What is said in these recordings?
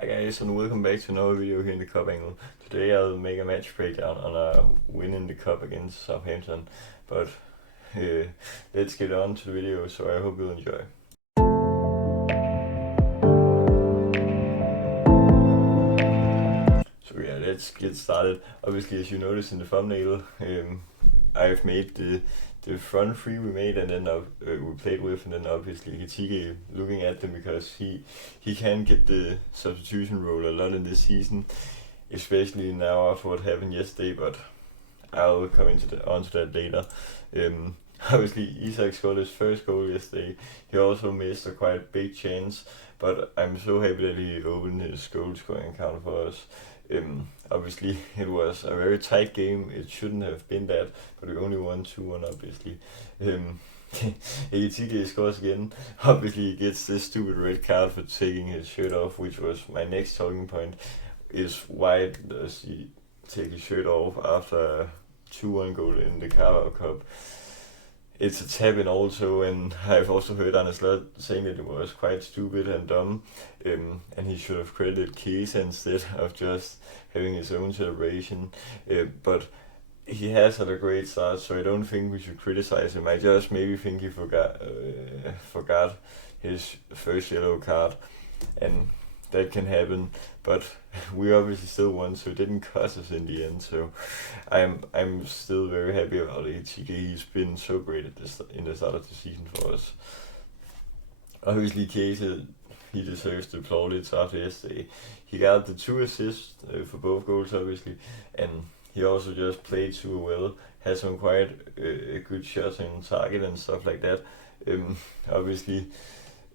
Hi guys, and welcome back to another video here in the Cup Angle. Today I'll make a match breakdown on a win in the Cup against Southampton, but let's get on to the video, so I hope you'll enjoy. So yeah, let's get started. Obviously, as you noticed in the thumbnail, I've made the front three we made, and then we played with, and then obviously Hitige looking at them because he can get the substitution role a lot in this season, especially now after what happened yesterday. But I'll come onto that later. Obviously, Isak scored his first goal yesterday. He also missed a quite big chance, but I'm so happy that he opened his goal scoring account for us. Obviously, it was a very tight game. It shouldn't have been that, but we only won 2-1, obviously. Hitige scores again. Obviously, he gets this stupid red card for taking his shirt off, which was my next talking point, is why does he take his shirt off after a 2-1 goal in the Carabao Cup? It's a tap-in also, and I've also heard Anders saying that it was quite stupid and dumb, and he should have credited Chiesa instead of just having his own celebration. But he has had a great start, so I don't think we should criticize him. I just maybe think he forgot his first yellow card, and that can happen, but we obviously still won, so it didn't cost us in the end. So I'm still very happy about it. He's been so great in the start of the season for us. Obviously, Chiesa, he deserves the plaudits after yesterday. He got the 2 assists for both goals, obviously, and he also just played super well. Had some quite good shots on target and stuff like that. Obviously,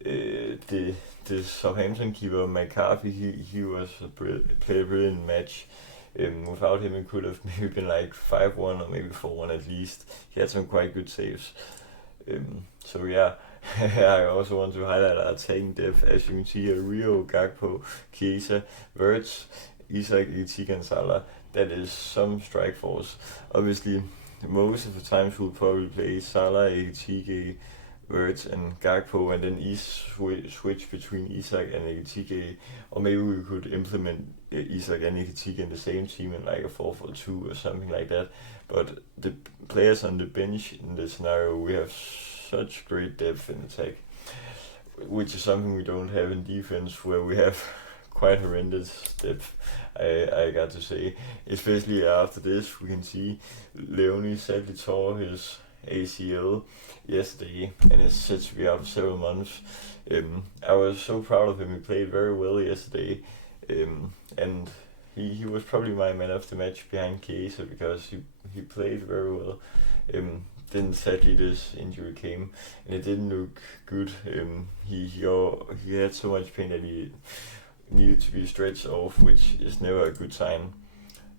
the Southampton keeper McCarthy, he was played a brilliant match. Without him, it could have maybe been like 5-1 or maybe 4-1 at least. He had some quite good saves. So yeah, I also want to highlight our attacking depth. As you can see here, Rio, Gakpo, Chiesa, Wirtz, Isak, Hitige and Salah. That is some strike force. Obviously, most of the times we'll probably play Salah, Hitige, Wirtz and Gakpo, and then switch between Isak and Hitige, or maybe we could implement Isak and Hitige in the same team in like a 4-4-2 or something like that. But the players on the bench in this scenario, we have such great depth in attack, which is something we don't have in defense, where we have quite horrendous depth, I got to say. Especially after this, we can see Leone sadly tore his ACL yesterday, and it's set to be out for several months. I was so proud of him. He played very well yesterday, and he was probably my man of the match behind Chiesa because he played very well. Then sadly this injury came, and it didn't look good. He had so much pain that he needed to be stretched off, which is never a good sign.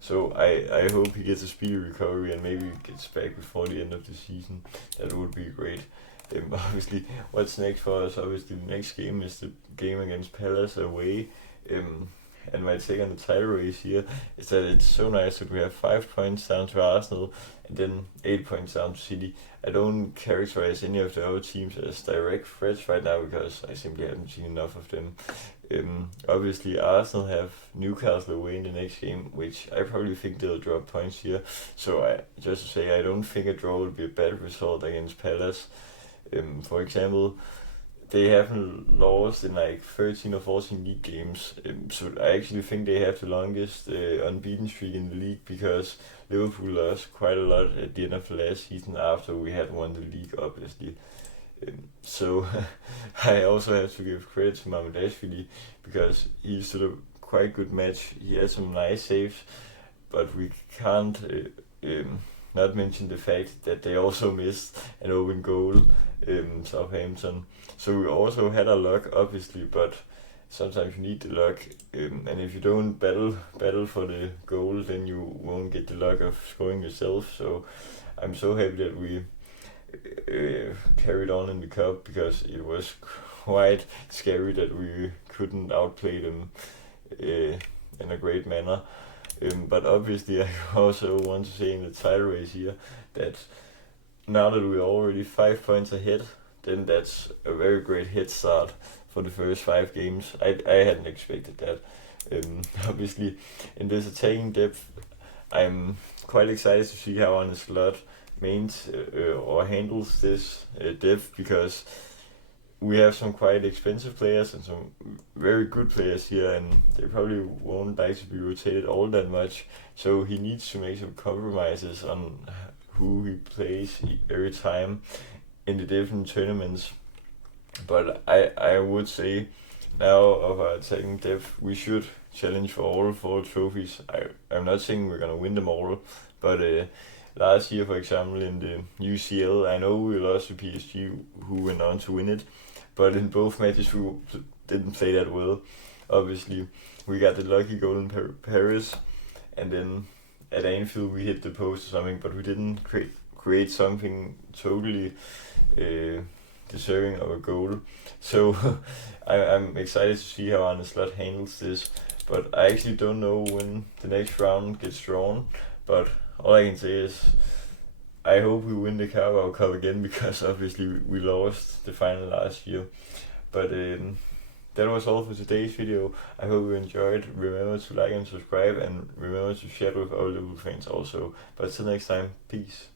So I hope he gets a speedy recovery and maybe gets back before the end of the season. That would be great. Obviously, what's next for us? Obviously, the next game is the game against Palace away. And my take on the title race here is that it's so nice that we have 5 points down to Arsenal and then 8 points down to City. I don't characterize any of the other teams as direct threats right now because I simply haven't seen enough of them. Obviously, Arsenal have Newcastle away in the next game, which I probably think they'll drop points here. So just to say, I don't think a draw would be a bad result against Palace. For example, they haven't lost in like 13 or 14 league games, so I actually think they have the longest unbeaten streak in the league because Liverpool lost quite a lot at the end of the last season after we had won the league, obviously. So I also have to give credit to Mamardashvili because he stood a quite good match. He had some nice saves, but we can't not mention the fact that they also missed an open goal, Southampton. So we also had our luck, obviously, but sometimes you need the luck, and if you don't battle for the goal, then you won't get the luck of scoring yourself. So I'm so happy that we carried on in the cup because it was quite scary that we couldn't outplay them in a great manner. But obviously, I also want to say in the title race here that now that we're already 5 points ahead, then that's a very great head start for the first 5 games. I hadn't expected that. Obviously, in this attacking depth, I'm quite excited to see how Arne Slot mains or handles this depth, because we have some quite expensive players and some very good players here, and they probably won't like to be rotated all that much. So he needs to make some compromises on who he plays every time in the different tournaments. But I would say now of our attacking depth, we should challenge for all 4 trophies. I'm not saying we're gonna win them all, but last year, for example, in the UCL, I know we lost to PSG, who went on to win it, but in both matches we didn't play that well. Obviously, we got the lucky goal in Paris, and then at Anfield we hit the post or something, but we didn't create something totally deserving of a goal. So I'm excited to see how Arne Slot handles this, but I actually don't know when the next round gets drawn. But all I can say is I hope we win the Carabao Cup again, because obviously we lost the final last year. But that was all for today's video. I hope you enjoyed. Remember to like and subscribe, and remember to share with our Liverpool fans also. But till next time, peace.